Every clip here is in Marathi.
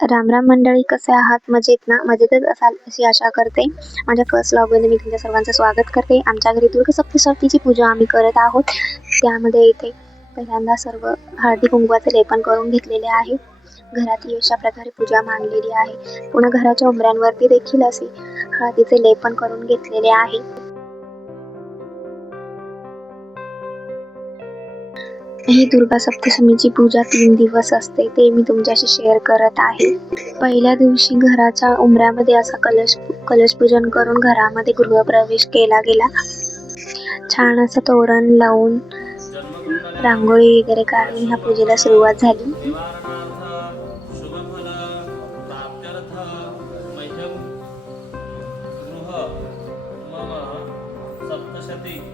राम राम मंडळी कसे आहात? मजेत ना? मजेतच असाल अशी आशा करते. माझ्या फर्स्ट लॉगमध्ये मी तुमच्या सर्वांचं स्वागत करते. आमच्या घरी दुर्गसप्तशतीची पूजा आम्ही करत आहोत. त्यामध्ये इथे पहिल्यांदा सर्व हळदी कुंकवाचे लेपन करून घेतलेले आहे. घरातली अशा प्रकारे पूजा मांडलेली आहे. पुन्हा घराच्या उंबऱ्यांवरती देखील असे हळदीचे लेपन करून घेतलेले आहे. ही दुर्गा सप्तशमीची पूजा तीन दिवस असते ते मी तुमच्याशी शेअर करत आहे. पहिल्या दिवशी घराच्या उमऱ्यामध्ये असा कलश कलश पूजन करून घरामध्ये गृहप्रवेश केला गेला. छान असं तोरण लावून रांगोळी वगैरे काढून ह्या पूजेला सुरुवात झाली. सप्तशती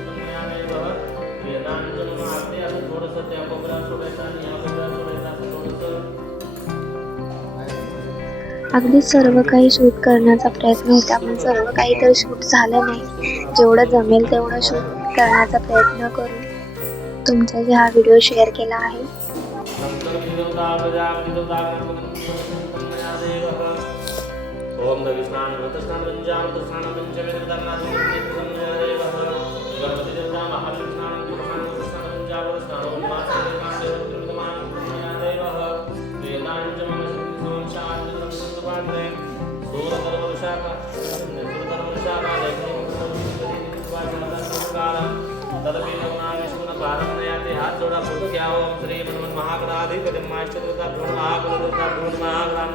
शब्दं मया देवः वेदांच मम आरती असं थोडंसं त्या कोपऱ्यावर सोडायचं आणि या कोपऱ्यावर सोडायचं असं थोडंसं अगदी सर्व काही शूट करण्याचा प्रयत्न होता पण सर्व काही तर शूट झालं नाही. जेवढं जमेल तेवढं शूट करण्याचा प्रयत्न करून तुमच्याशी हा व्हिडिओ शेअर केला आहे. ओम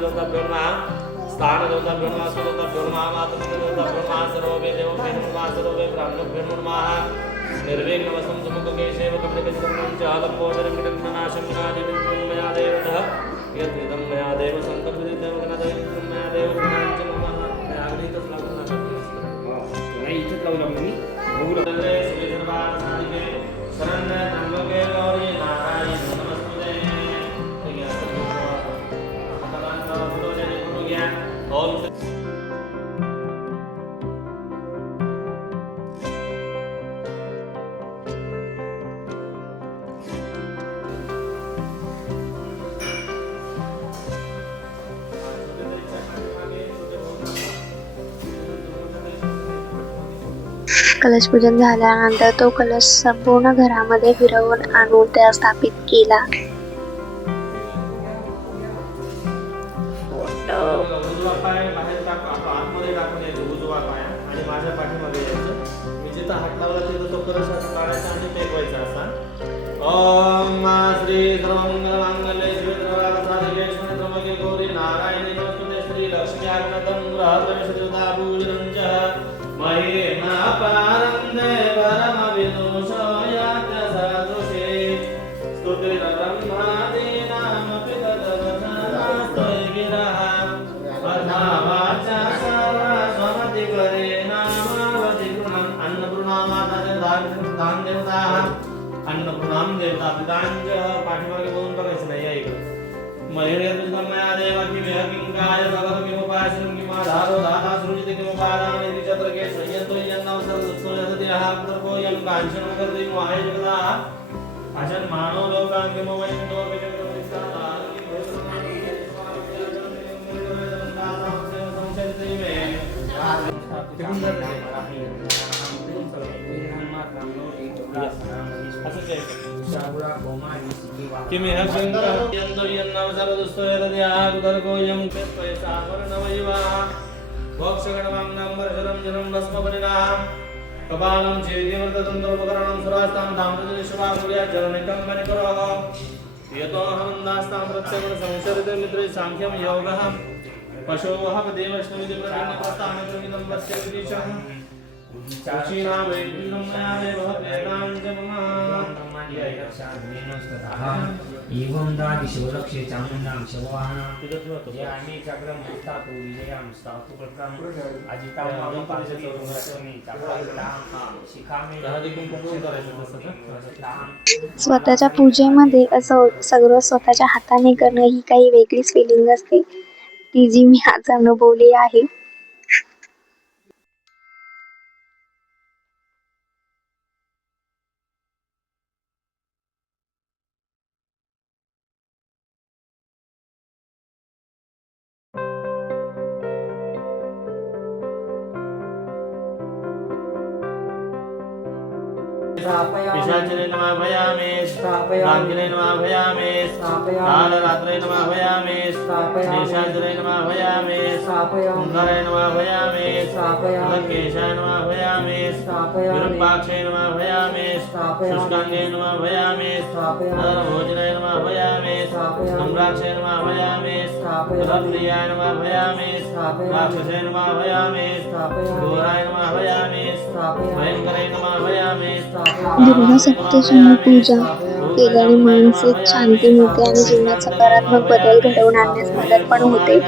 లోక బ్రహ్మ స్థానలోక బ్రహ్మ స్వలోక బ్రహ్మ మాతృలోక బ్రహ్మ సర్వే దేవం బ్రహ్మ సర్వే బ్రాహ్మణ బ్రహ్మణమా నిర్విఘ్నవసం సుముఖకేశేవ కపిలకృతం చాలపోదరం విడగ్నాశం నాదివిత్వం మయా దేవత యద్విదం మయా దేవ సంకల్పితం గణదవిత్వం మయా దేవ గుణాంచ మమ నాగరీత శ్లోకం నాటకం ఇచ్చట్లవులమని భూగుణ कलशपूजन झाल्यानंतर तो कलश संपूर्ण घरामध्ये फिरवून आणून त्या स्थापित केला उजवा अन्नपूर्णाम देवता पितांज पाठीमागे बोलून बघायचं नाही ऐक महेरे तुझमया देव किमेह किं काय भगव किमुपासनं किमाधारो दाता सृजित किमुपादाने विचत्र के संयंतो यन्नवसर दुस्तो यदति अहं प्रभो यं काञ्चनं कर्तुं माये जगदा भजन मानो लोकांगिमो वयं नो विजयतो विस्तारा किम यन्नवसरदुस्तोयरद्यागुदर्गोऽयं कृत्वयसावर्णवैवा भोक्षगणवाङ्नां वर्षरञ्जनं भस्मपरिणाम् कपालं चेदिवर्ततन्त्रोपकरणं सुरास्तां धामृतनिश्वाकुर्या जलनिकं मणिकरोः यतोऽहमन्दास्तां प्रत्यगुण संसरते साङ्ख्यं योगः। पशोः पदेवैष्णविति प्रतिज्ञप्रस्थानक्रमितं वस्य विदिशः। रुचीनां वैकुण्ठं मया देवः वेदाञ्च मम एवं चामुण्डां शववाहना जयामि चक्रं स्थातु विजयां स्थातु अजितां? स्वतःच्या पूजेमध्ये असं सगळं स्वतःच्या हाताने करणं ही काही वेगळीच फिलिंग असते. ती जी मी आज अनुभवली आहे पिशाचिने नमः भयामि गाङ्गिने नमः भयामि कालरात्रे नमः भयामि निशाचरे नमः भयामि ओङ्काराय नमः भयामि केशाय नमः भयामि विरूपाक्षे नमः भयामि शुष्काङ्गे नमः भयामि भोजनाय नमः भयामि सम्राक्षे नमः भयामि रत्प्रियाय नमः भयामि राक्षसे नमः भयामि। घोराय नमः भयामि। भयङ्कराय नमः भयामि दुर्गा सप्तशमी पूजा केल्याने मानसिक शांती मिळते आणि जीवनात सकारात्मक बदल घडवून आणण्यास मदत पण होते.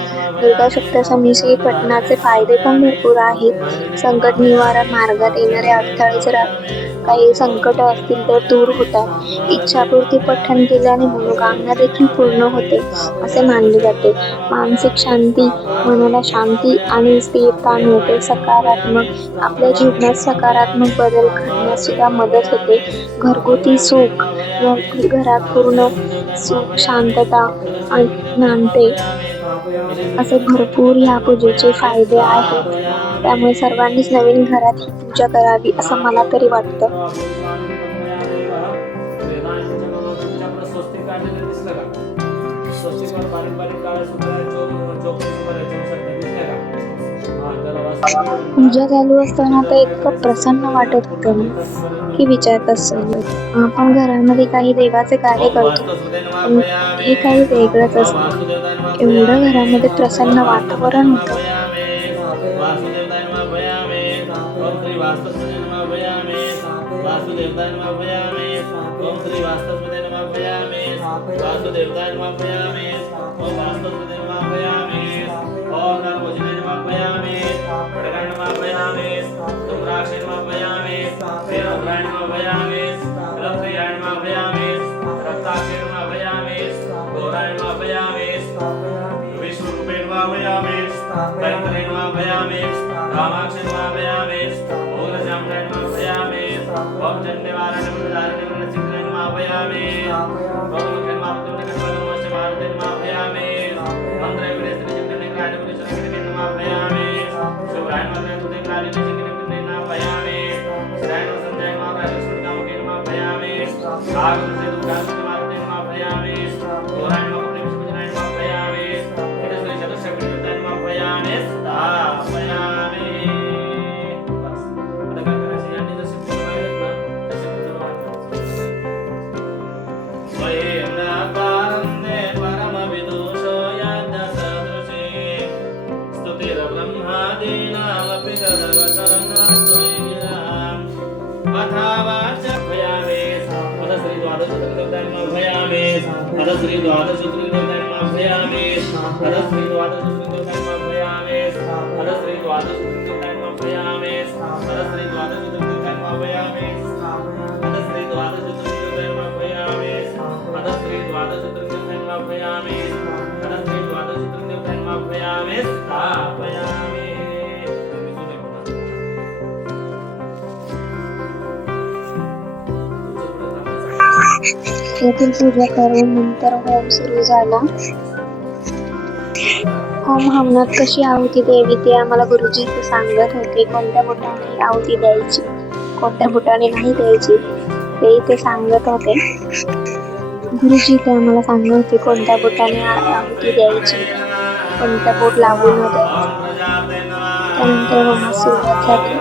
दुर्गा सप्तशमीशी घटनाचे फायदे पण भरपूर आहेत. संकट निवारण मार्गात येणारे अडथळे जर काही संकट असतील तर दूर होतात. इच्छापूर्ती पठण केल्याने मनोकामना देखील पूर्ण होते असे मानले जाते. मानसिक शांती मनाला शांती आणि स्थिरता मिळते. सकारात्मक आपल्या जीवनात सकारात्मक बदल घडण्यास सुद्धा मदत होते. घरगुती सुख व घरात पूर्ण सुख शांतता आणि नांदते. असे भरपूर या पूजेचे फायदे आहेत. त्यामुळे सर्वांनीच नवीन घरात ही पूजा करावी असं मला तरी वाटतं. स्वस्तिक बारीक बारीक काळ्या सुद्धा पूजा चालू असताना तर इतकं प्रसन्न वाटत होतं ना की विचारतच नाही आपण घरामध्ये काही देवाचे कार्य करतो. हे काही वेगळंच असतं. एवढं घरामध्ये प्रसन्न वातावरण होतं. वासुदेवताय नमः भयामे ओम श्री वास्तुस्पते नमः भयामे वासुदेवताय नमः भयामे ओम वासुदेवताय नमः भयामे ओम Come out in my bed. Shri द्वादश वृंदयामे हर श्री द्वादश वृंदयामे हर श्री द्वादश वृंदयामे हर श्री द्वादश वृंदयामे हर श्री द्वादश वृंदयामे हर श्री द्वादश Thank you. तेथील पूजा करून नंतर होम सुरू झाला. होम हवनात कशी आहुती द्यावी ते आम्हाला गुरुजी सांगत होते. कोणत्या बुटाने आहुती द्यायची कोणत्या बुटाने नाही द्यायची ते ते सांगत होते. गुरुजी ते आम्हाला सांगत होते कोणत्या बुटाने आहुती द्यायची कोणत्या बोट लावून होते त्यानंतर होमास सुरुवात झाली.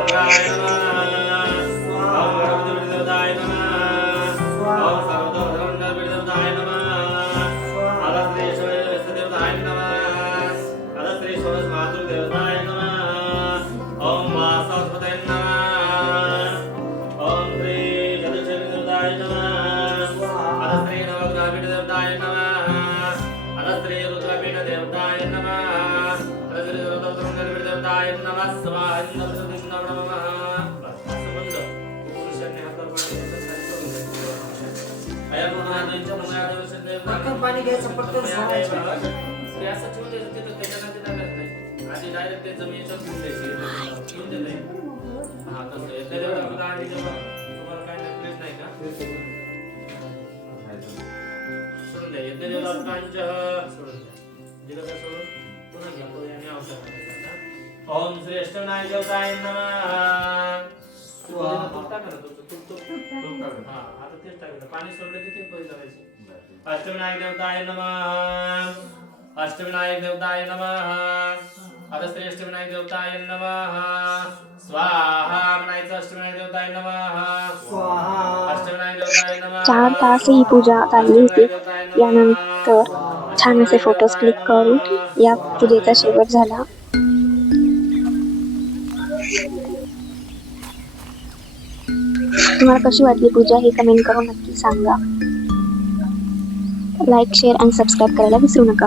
पटकन पाणी घ्यायचं, पटकन सोडायचं. ते असं ठेवून द्यायचं तिथं त्याच्यानं ते टाकायचं नाही. आधी डायरेक्ट ते जमिनीच्यावर ठेवून द्यायची ठेवून देत नाही. हा तसं येत्या देवता बघा आधी जेव्हा तुम्हाला काय नेकलेस नाही का? सोडून द्या. देवता कांच सोडून द्या. दिलं का सोडून? पुन्हा घ्या. पुढे आणि अवतार करायचा. ओम श्री अष्टनाय देवताय नमः तूप टाका ना, तूप, तूप, तूप. हा, आता तेच टाकायचं. पाणी सोडलं की ते पळी करायची अष्टविनायक देवताय नमः. अष्टविनायक देवताय नमः. आता श्री अष्टविनायक देवताय नमः. स्वाहा म्हणायचं अष्टविनायक देवताय नमः. स्वाहा. अष्टविनायक देवताय नमः. चार तास ही पूजा चालली होती. यानंतर छान असे फोटोज क्लिक करून या पूजेचा शेवट झाला. तुम्हाला कशी वाटली पूजा हे कमेंट करून नक्की सांगा. लाईक शेअर आणि सबस्क्राईब करायला विसरू नका.